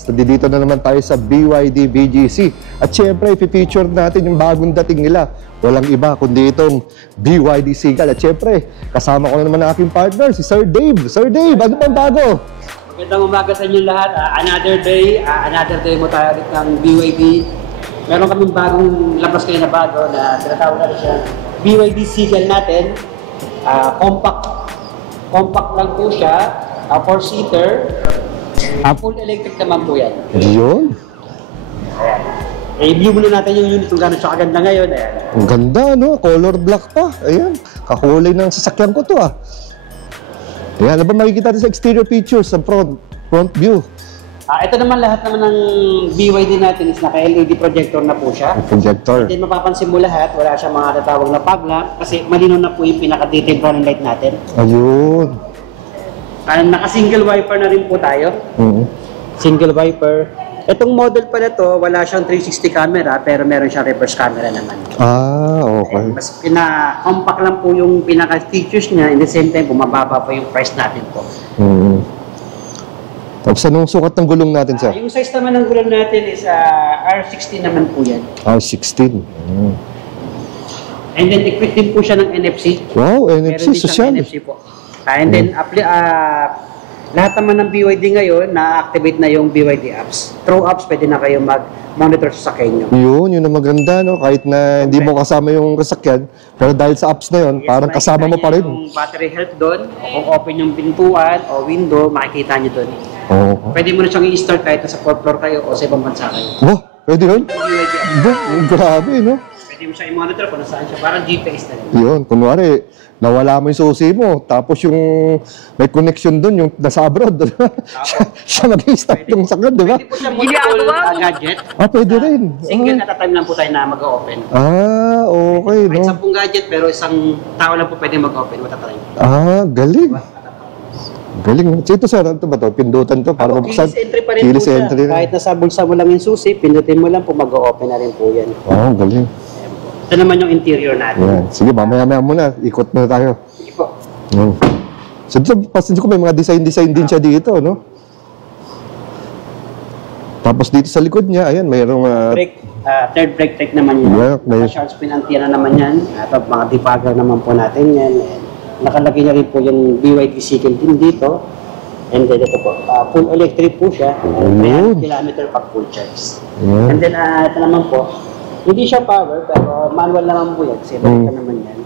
Katropax, dito na naman tayo sa BYD BGC. At syempre, ipipicture natin yung bagong dating nila. Walang iba kundi itong BYD Seagull. At syempre, kasama ko na naman ang aking partner, si Sir Dave. Sir Dave, ano pang bago? Magandang umaga sa inyo lahat. Another day mo tayo ulit ng BYD. Meron kaming bagong labas kayo na bago na tinatawag natin siya BYD Seagull natin. Compact lang po siya, 4-seater, full electric naman po yan. Yun. Ayan. I-view muna natin yung unit kung gano'n siya kaganda ngayon. Ayan. Ang ganda, no? Color black pa. Ayan. Kakulay ng sasakyan ko to, ah. Ayan, ano ba makikita natin sa exterior features, sa front view? Ito naman lahat naman ng BYD natin is naka-LED projector na po siya. Projector. Then mapapansin mo lahat, wala siyang mga tatawag na fog lamp kasi malinaw na po yung pinaka-detailed running light natin. Ayun. Naka-single wiper na rin po tayo. Single wiper. Itong model pa na to, wala siyang 360 camera pero meron siyang reverse camera naman. Okay. Mas compact lang po yung pinaka-features niya, in the same time, bumababa pa yung price natin po. Tapos anong sukat ng gulong natin, sir? Yung size naman ng gulong natin is R16 naman po yan. R16. And then equipped din po siya ng NFC. Wow, NFC, Meron din social. siyang NFC po. And then lahat naman ng BYD ngayon, na-activate na yung BYD apps. Through apps, pwede na kayo mag-monitor sa sakyan nyo. Yun ang maganda, no? Kahit na hindi mo kasama yung sasakyan, pero dahil sa apps na yun, parang kasama mo pa rin. Yung battery health doon, o kung open yung pintuan o window, makikita nyo doon. Pwede mo na siyang i-start kahit sa 4th floor kayo o sa ibang bansa kayo. Pwede yun? Grabe, no? Pwede mo siya i-monitor kung nasaan siya. Parang GPS na rin. Yun, kunwari, nawala mo yung susi mo, tapos yung may connection doon, yung nasa abroad, siya mag-i-start yung sakyan, di ba? Pwede po siya multiple gadget. Pwede rin. Single at a time lang po tayo na mag-open. Okay, no? Kahit 10 gadget, pero isang tao lang po pwede mag-open, matatry. Galing. Galing. So ito, sir, ano ba ito? Pindutan to para mabuksan? Keyless entry pa rin po siya. Kahit nasa bulsa mo lang yung susi, pindutin mo lang po, mag-open na rin po yan. Galing. Ito naman yung interior natin. Yeah. Sige, mamaya-maya muna. Ikot muna tayo. Sige po. So dito, pasensya ko, may mga design din siya dito, no? Tapos dito sa likod niya, ayan, mayroong... Third brake tech naman yan. Yeah, may... Sharp spin antenna naman yan. At mga debugger naman po natin yan. Nakalagay na rin po yung BYD Seagull din dito. And then ito po, full electric po siya. 10 kilometer pa full charge. And then ito naman po, hindi siya power, pero manual naman po yan. Kasi electric naman yan.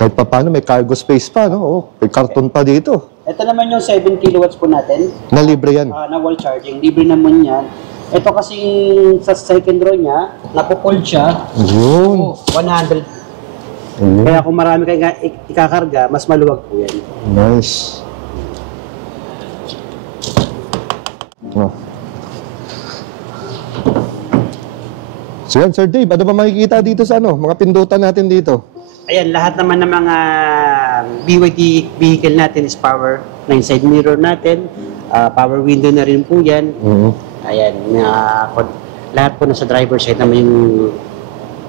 Kahit pa paano, may cargo space pa, no? May karton pa dito. Ito naman yung 7 kilowatts po natin. Na libre yan? Na wall charging. Libre naman yan. Ito kasi sa second row niya, napo-fold siya. 100. Kaya kung marami kayo ikakarga, mas maluwag po yan. Nice. So yan, Sir Dave, ano ba makikita dito sa mga pindutan natin dito? Ayan, lahat naman ng mga BYD vehicle natin is power na inside mirror natin. Power window na rin po yan. Ayan, lahat po nasa driver side naman yung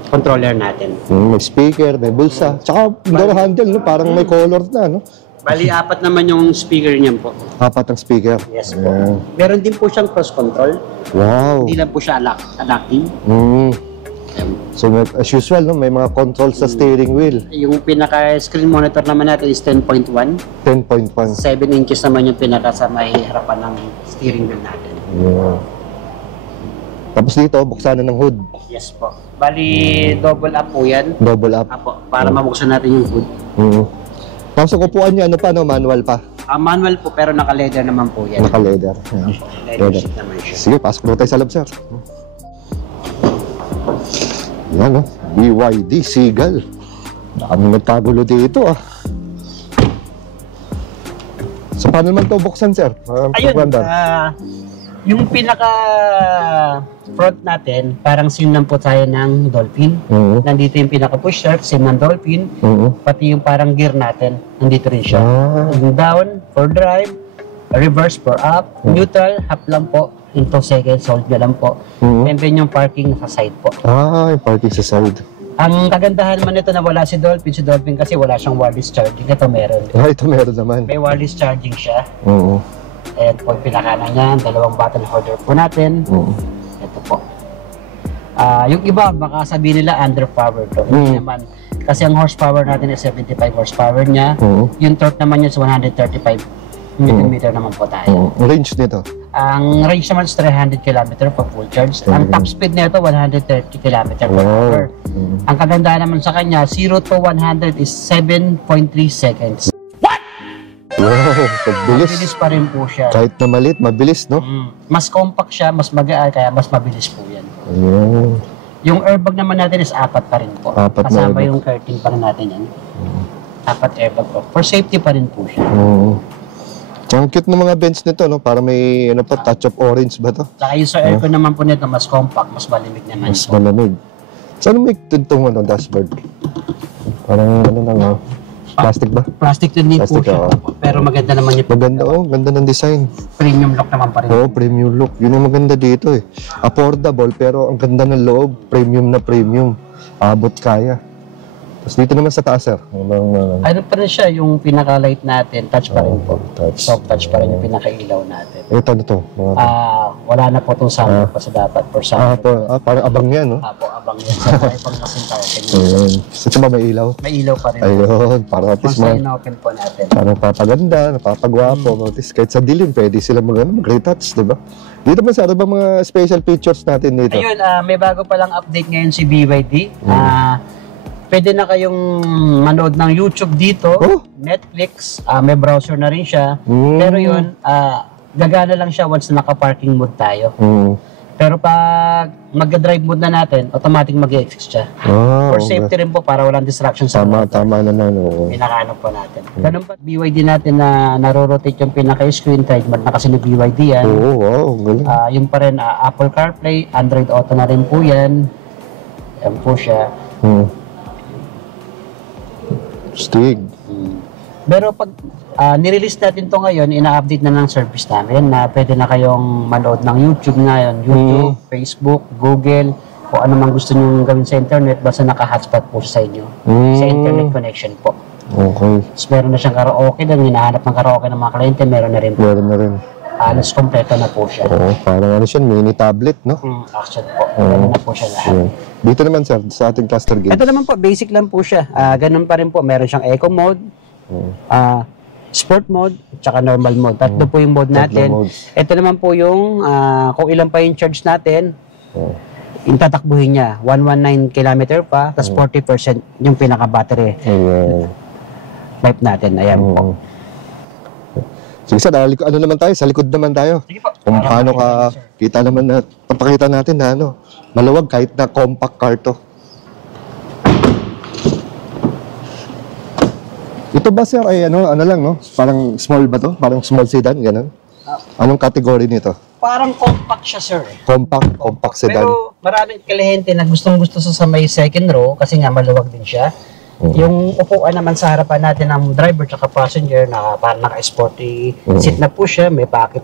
controller natin. May speaker, may bulsa. Tsaka door handle, no? Parang may color na, no? Bali, 4 naman yung speaker niyan po. 4 ang speaker? Yes po. Meron din po siyang cross control. Wow. Hindi lang po siya adaptive. So as usual, no? May mga controls sa steering wheel. Yung pinaka-screen monitor naman natin is 10.1. 10.1. 7 inches naman yung pinaka sa may harapan ng steering wheel natin. Tapos dito, buksan na ng hood. Yes po. Bali, double up po yan. Double up. Apo, para mabuksan natin yung hood. Tapos sa kupuan niya, ano pa, no? Manual pa? Manual po, pero naka-leather naman po yan. Naka-leather. Leather seat naman siya. Sige, pasok mo tayo sa loob, sir. Yan, no? BYD Seagull. Dami nagkagulo dito, So, paano naman ito buksan, sir? Ayun, yung pinaka front natin, parang sim lang po tayo ng Dolphin. Nandito yung pinaka push start, sim ng Dolphin. Pati yung parang gear natin, nandito rin siya. Yung down, for drive, reverse for up, neutral, half lang po, into seconds, hold nyo lang po. And then yung parking sa side po. Yung parking sa side. Ang kagandahan man ito na wala si Dolphin kasi wala siyang wireless charging. Ito meron. Ito meron naman. May wireless charging siya. Ayan po yung pinakanan niyan, dalawang bottle holder po natin. Ito po. Yung iba, baka sabihin nila underpower to. Hindi naman. Kasi ang horsepower natin is 75 horsepower niya. Yung torque naman niya is 135 Nm naman po tayo. Range nito? Ang range naman is 300 km for full charge. Ang top speed nito 130 km per hour. Ang kagandahan naman sa kanya, 0 to 100 is 7.3 seconds. Wow, mabilis. Mabilis pa rin po siya. Kahit na maliit, mabilis, no? Mas compact siya, mas magaan, kaya mas mabilis po yan. Ayun. Yung airbag naman natin is 4 pa rin po. Apat na Kasama airbag. yung curtain pa rin natin yan. 4 airbag po. For safety pa rin po siya. Ang cute ng mga bench nito, no? Para may, ano pa, touch of orange ba to? Saka yung sa aircon naman po nito, mas compact, mas malimig naman Mas po. malamig. Saan may tuntong, ano, dashboard? Parang, ano lang, no? Plastic ba? Plastic din po Plastic, siya. Pero maganda naman yung Maganda, ganda ng design. premium look naman pa rin. Oo, premium look. Yun ang maganda dito eh. Affordable, pero ang ganda ng loob. Premium na premium. Abot kaya. Tapos dito naman sa taas, sir. Ano pa rin siya, yung pinaka-light natin, touch pa rin po. touch. Soft touch pa rin yung pinaka-ilaw natin. Ito na to. Wala na po itong sound pa sa dapat for sound. Parang abang yan, no? Apo, abang yan sa mga ibang masintaw. Ayun. Ito ba may ilaw? May ilaw pa rin. Ayun. Parang at least Once na in-open po natin. parang papaganda, napapagwapo. At least kahit sa dilim, pwede sila mag-retouch, di ba? Dito ba, sir, ano ba mga special features natin dito? Ayun, may bago palang update ngayon si BYD. Pwede na kayong manood ng YouTube dito, Netflix, may browser na rin siya. Pero yun, gagana lang siya once na naka-parking mode tayo. Pero pag mag-drive mode na natin, automatic mag-exit siya. For safety rin po, para walang distraction sa Tama na na. pinakaano po natin. Ganun pa, BYD natin na naro-rotate yung pinaka-screen, trademark na kasi ni BYD yan. Wow, galing. Yung pa rin, Apple CarPlay, Android Auto na rin po yan. Yan po siya. Stig. Pero pag nirelease natin to ngayon, ina-update na ng service namin na pwede na kayong manood ng YouTube ngayon. YouTube, Facebook, Google, kung ano man gusto nyo gawin sa internet, basta naka-hotspot po siya sa inyo. Sa internet connection po. Okay. Tapos meron na siyang karaoke doon, hinahanap ng karaoke ng mga kliyente, meron na rin po. Meron na rin. Halos kompleto na po siya. Oo, parang ano siya, mini tablet, no? Action po. Meron na po siya lahat. Dito naman, sir, sa ating cluster gauge. Ito naman po, basic lang po siya. Ganun pa rin po, meron siyang eco mode, sport mode, tsaka normal mode. Tatlo po yung mode natin. Ito naman po yung kung ilan pa yung charge natin, yung tatakbuhin niya. 119 km pa, tapos 40% yung pinaka-battery life natin. Ayan po. Sige sir, ano naman tayo? Sa likod naman tayo. Sige po. Kung paano ka, kita naman na, papakita natin na ano, maluwag kahit na compact car to. Ito ba sir ay ano lang no? Parang small ba to? Parang small sedan, ganun? Anong category nito? Parang compact siya, sir. Compact sedan. Pero maraming kliyente na gustong-gusto sa may second row kasi nga maluwag din siya. Yung upuan naman sa harapan natin ng driver at passenger na parang naka-sporty seat na po siya, may pocket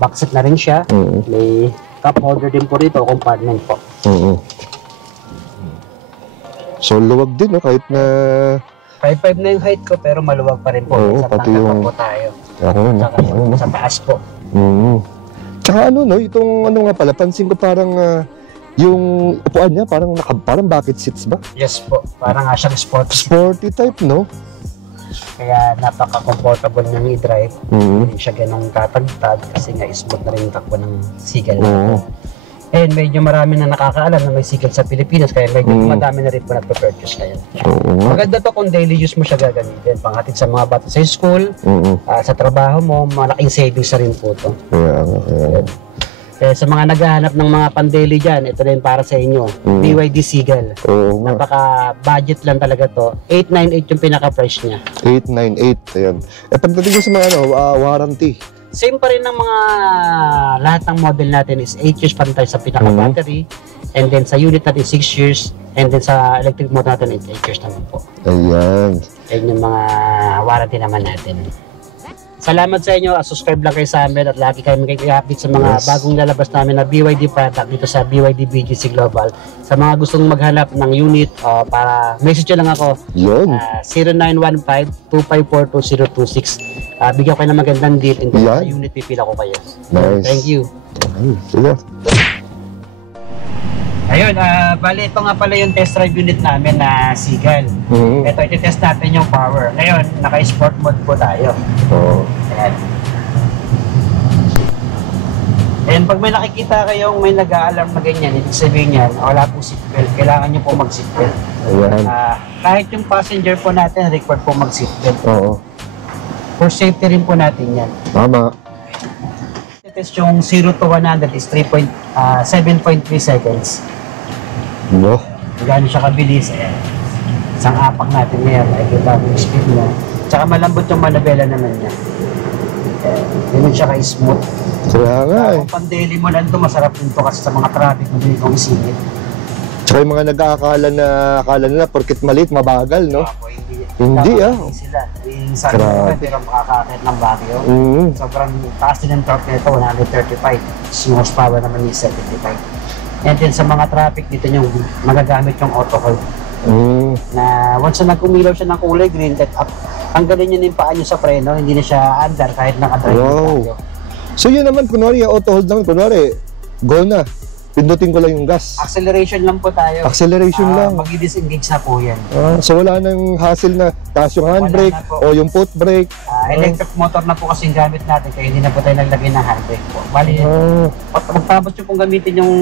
back seat na rin siya, may cup holder din po rito, compartment po. So luwag din no, kahit na 5'5" na yung height ko pero maluwag pa rin po. Sa pati tangkad yung pa po tayo. Saka sa taas po. Tsaka ano no, itong ano nga pala, pansin ko parang yung upuan niya parang bucket seats ba? Yes po, parang nga siyang Sporty type, no? Kaya napaka-comfortable niyang i-drive. Hindi siya ganang tatagtad kasi nga smooth na rin yung takbo ng sigal. And medyo marami na nakakaalam na may sigal sa Pilipinas kaya medyo madami na rin po nagpa-purchase kayo. Maganda to kung daily use mo siya gagamitin. Panghatid sa mga bata sa school, sa trabaho mo, malaking savings na rin po to. Sa mga naghahanap ng mga pandeli dyan, ito rin para sa inyo. BYD Seagull. Napaka-budget lang talaga to. 898 yung pinaka-price niya. 898, ayan. Pagdating ko sa mga warranty. Same pa rin ng mga lahat ng model natin is 8 years pa rin tayo sa pinaka-battery. And then sa unit natin 6 years. And then sa electric motor natin 8 years naman po. Ayan. Ayan yung mga warranty naman natin. salamat sa inyo. Subscribe lang kayo sa amin at lagi kayo mag-update sa mga bagong lalabas namin na BYD product dito sa BYD BGC Global. Sa mga gustong maghanap ng unit, para message nyo lang ako. Yun. 0915-254-2026. Bigyan ko kayo ng magandang deal and then sa unit pipila ko kayo. Nice. Thank you. Sige. Ayun, bali ito nga pala yung test drive unit namin na Seagull. Ito, iti-test natin yung power. Ngayon, naka-sport mode po tayo. Ayan. And pag may nakikita kayong may nag-a-alarm na ganyan, ibig sabihin yan, wala pong seatbelt. Kailangan nyo po mag-seatbelt. Ayan. Kahit yung passenger po natin, required po mag-seatbelt. Oo. For safety rin po natin yan. Tama. Test yung 0 to 100 is 7.3 seconds. No. Gano'n siya kabilis. Ayan. Isang apak natin ngayon. Nakikita mo yung speed mo. Tsaka malambot yung manabela naman niya. Ganun siya ka-smooth. Kaya nga Kung pang-daily mo lang ito, masarap din ito kasi sa mga traffic mo din itong isingit. Tsaka yung mga nag-aakala nila porkit maliit, mabagal, no? Hindi Sila. Yung sa akin, pero makakakit ng Baguio. Sobrang taas din ang torque nito, 135. Yung horsepower naman is 75. And then sa mga traffic dito yung magagamit yung auto hold. Na once na nag-umilaw siya ng kulay green, tanggalin niyo na yung paa niyo sa preno, hindi na siya under kahit naka-drive tayo. So yun naman, kunwari, auto hold naman, kunwari, go na. Pindutin ko lang yung gas. Acceleration lang po tayo. Acceleration lang. Mag-disengage na po yan. So wala nang hassle na taas yung handbrake o yung foot brake. Electric motor na po kasing gamit natin kaya hindi na po tayo naglagay ng handbrake po. Bali, magtapos nyo pong gamitin yung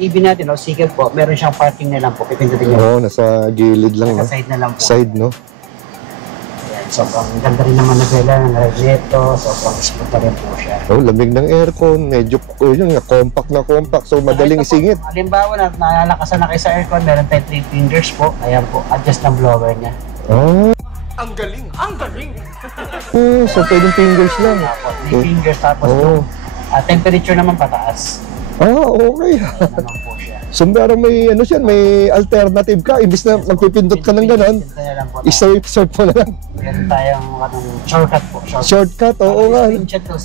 EV natin o Seagull po, meron siyang parking na lang po. Pipindutin nyo. Nasa gilid lang. Nasa side na lang po. Side, no? Sobrang ganda rin naman na vela ng Regeto, sobrang smooth na rin po siya. Lamig ng aircon, medyo compact na compact, so madaling isingit. Halimbawa na nalalakasan na kayo sa aircon, meron tayong 3 fingers po, ayan po, adjust ng blower niya. Ang galing! Ang galing! So pwedeng fingers lang. 3 fingers tapos yung temperature naman pataas. Okay. Naman po siya. So parang may may alternative ka, imbis na magpipindot ka ng gano'n, i-swipe mo na lang. Meron tayong shortcut po. Shortcut, oo nga. Screenshot to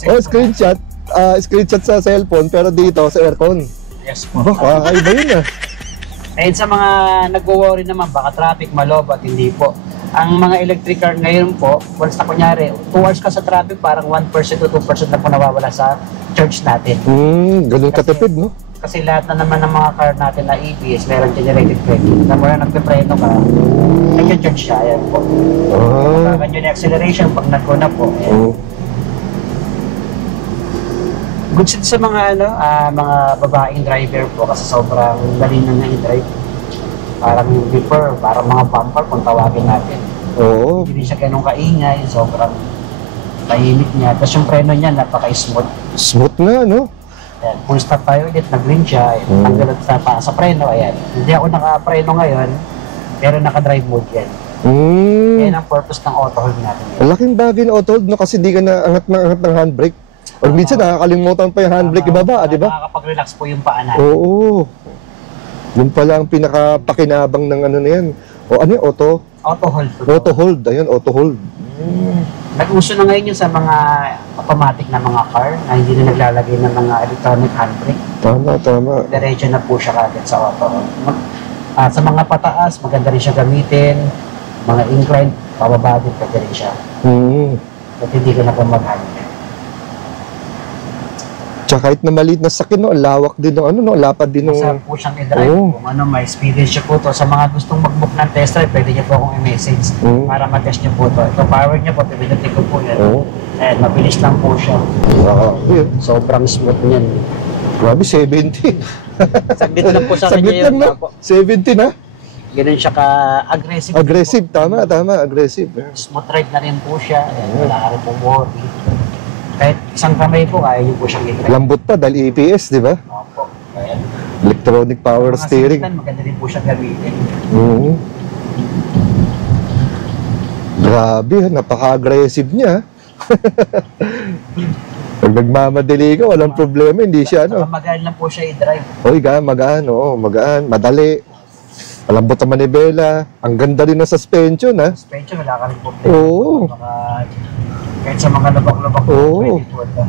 Screenshot sa cellphone, pero dito sa aircon. Yes po. Iba yun Ayun sa mga nagwo-worry naman, baka traffic, malobat, hindi po. Ang mga electric car ngayon po, once na kunyari, 2 hours ka sa traffic, parang 1% to 2% na po nawawala sa charge natin. Ganun katipid, no? Kasi lahat na naman ng mga car natin na EVs, meron generated credit. Na muna nagpe-preno ka, nag-charge siya, ayan po. Pagkakan yun yung acceleration, pag nag-go na po, ayan. Good shit sa mga mga babaeng driver po kasi sobrang dali na i-drive. Parang before, parang mga bumper kung tawagin natin. Hindi siya ganun kaingay, sobrang tahimik niya. Tapos yung preno niya, napaka-smooth. Smooth na, no? Ayan, full stop tayo ulit, nag-green siya, tanggalan sa preno, ayan. Hindi ako naka-preno ngayon, pero naka-drive mode yan. Yan ang purpose ng auto hold natin. Laking bagay na auto hold, no? Kasi di ka na angat ng handbrake. Or minsan nakakalimutan pa yung handbrake ibaba, di ba? Nakakapag-relax po yung paa natin. Yun pala ang pinaka-pakinabang ng ano na yan. Auto? Auto hold. Auto hold, ayun, auto hold. Nag-uso na ngayon yun sa mga automatic na mga car na hindi na naglalagay ng mga electronic handbrake. Tama. Diretso na po siya kagad sa auto hold. Sa mga pataas, maganda rin siya gamitin. Mga incline, pababa din pwede rin siya. At hindi ko na po mag-handbrake. Tsaka kahit na maliit na sakin, no, lawak din ng lapad din ng... Masarap po siyang i-drive. Kung may experience siya po to. Sa mga gustong mag-book ng test drive, pwede niyo po akong i-message para mag-test niyo po to. Ito, power niya po, pipindutin ko po yan. And mabilis lang po siya. Sobrang smooth niyan. Grabe, 70. Saglit lang po sa kanya Saglit lang, no? 70 na? Ganun siya ka-aggressive. Aggressive, tama, aggressive. Smooth ride na rin po siya. Wala ka rin po worry. Kahit isang kamay po, kaya niyo po siyang i-drive. Lambot pa dahil EPS, di ba? Opo. Ayan. Electronic power steering. Mga maganda rin po siyang gamitin. Grabe, napaka-aggressive niya. Pag nagmamadali ka, walang problema, hindi siya, no? Magaan lang po siya i-drive. Magaan, madali. Malambot ang manibela. Ang ganda rin ng suspension, ha? Suspension, wala ka rin problema. Kahit sa mga labak-labak, Oo. pwede po ito.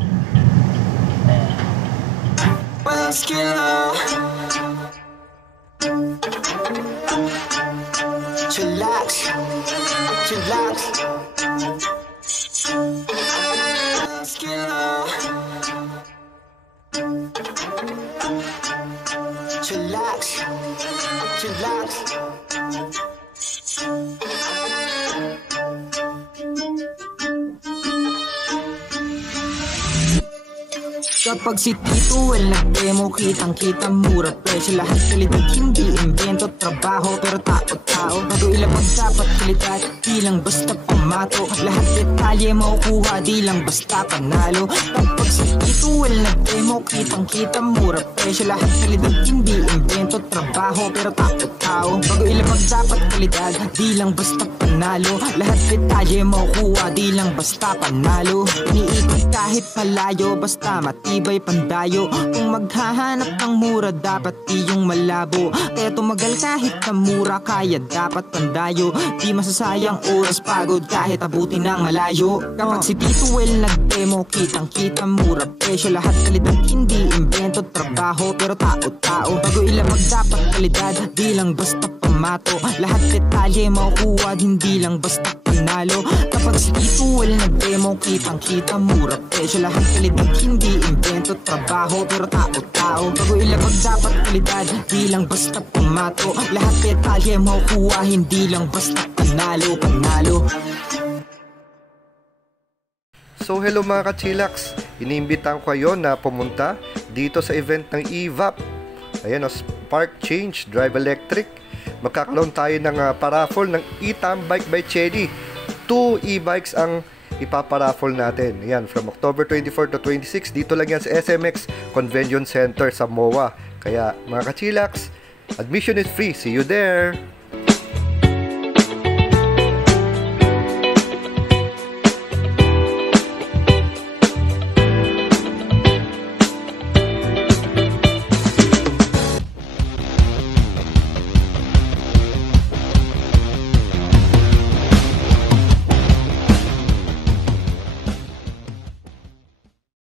Chillax, chillax. Chillax, chillax. Kapag si Tito Well nag-demo, kitang-kita mura presyo. Lahat kalidad, hindi invento, trabaho pero tao-tao. Bago ilabag dapat kalidad, di lang basta pamato. Lahat detalye makukuha, di lang basta panalo. Kapag si Tito Well nag-demo, kitang-kita mura presyo. Lahat kalidad, hindi invento, trabaho pero tao-tao. Bago ilabag dapat kalidad, di lang basta panalo. Lahat detalye makukuha, di lang basta panalo. Iniikot kahit malayo, basta matibay pandayo. Kung maghahanap ng mura, dapat iyong malabo. Kaya tumagal kahit na mura, kaya dapat pandayo. Di masasayang oras, pagod kahit abutin ng malayo. Kapag si Tito Well nag-demo, kitang-kita mura presyo. Lahat kalidad, hindi invento, trabaho pero tao-tao. Bago ilabag dapat kalidad, di lang basta pamato. Lahat detalye makukuha, hindi lang basta panalo. Kapag si Tito Well nag-demo, kitang-kita mura presyo. Lahat kalidad, hindi invento, trabaho pero tao-tao. Bago ilabag dapat kalidad, di lang basta pamato. Lahat detalye makukuha, hindi lang basta panalo. So hello mga ka-chillax, iniimbitahan ko kayo na pumunta dito sa event ng EVAP. Ayan o, Spark Change Drive Electric. Magkakaroon tayo ng paraffle ng E-Tam Bike by Chelly. 2 e-bikes ang ipaparaffle natin. Ayan, from October 24 to 26, dito lang yan sa SMX Convention Center sa MOA. Kaya mga ka-chillax, admission is free. See you there!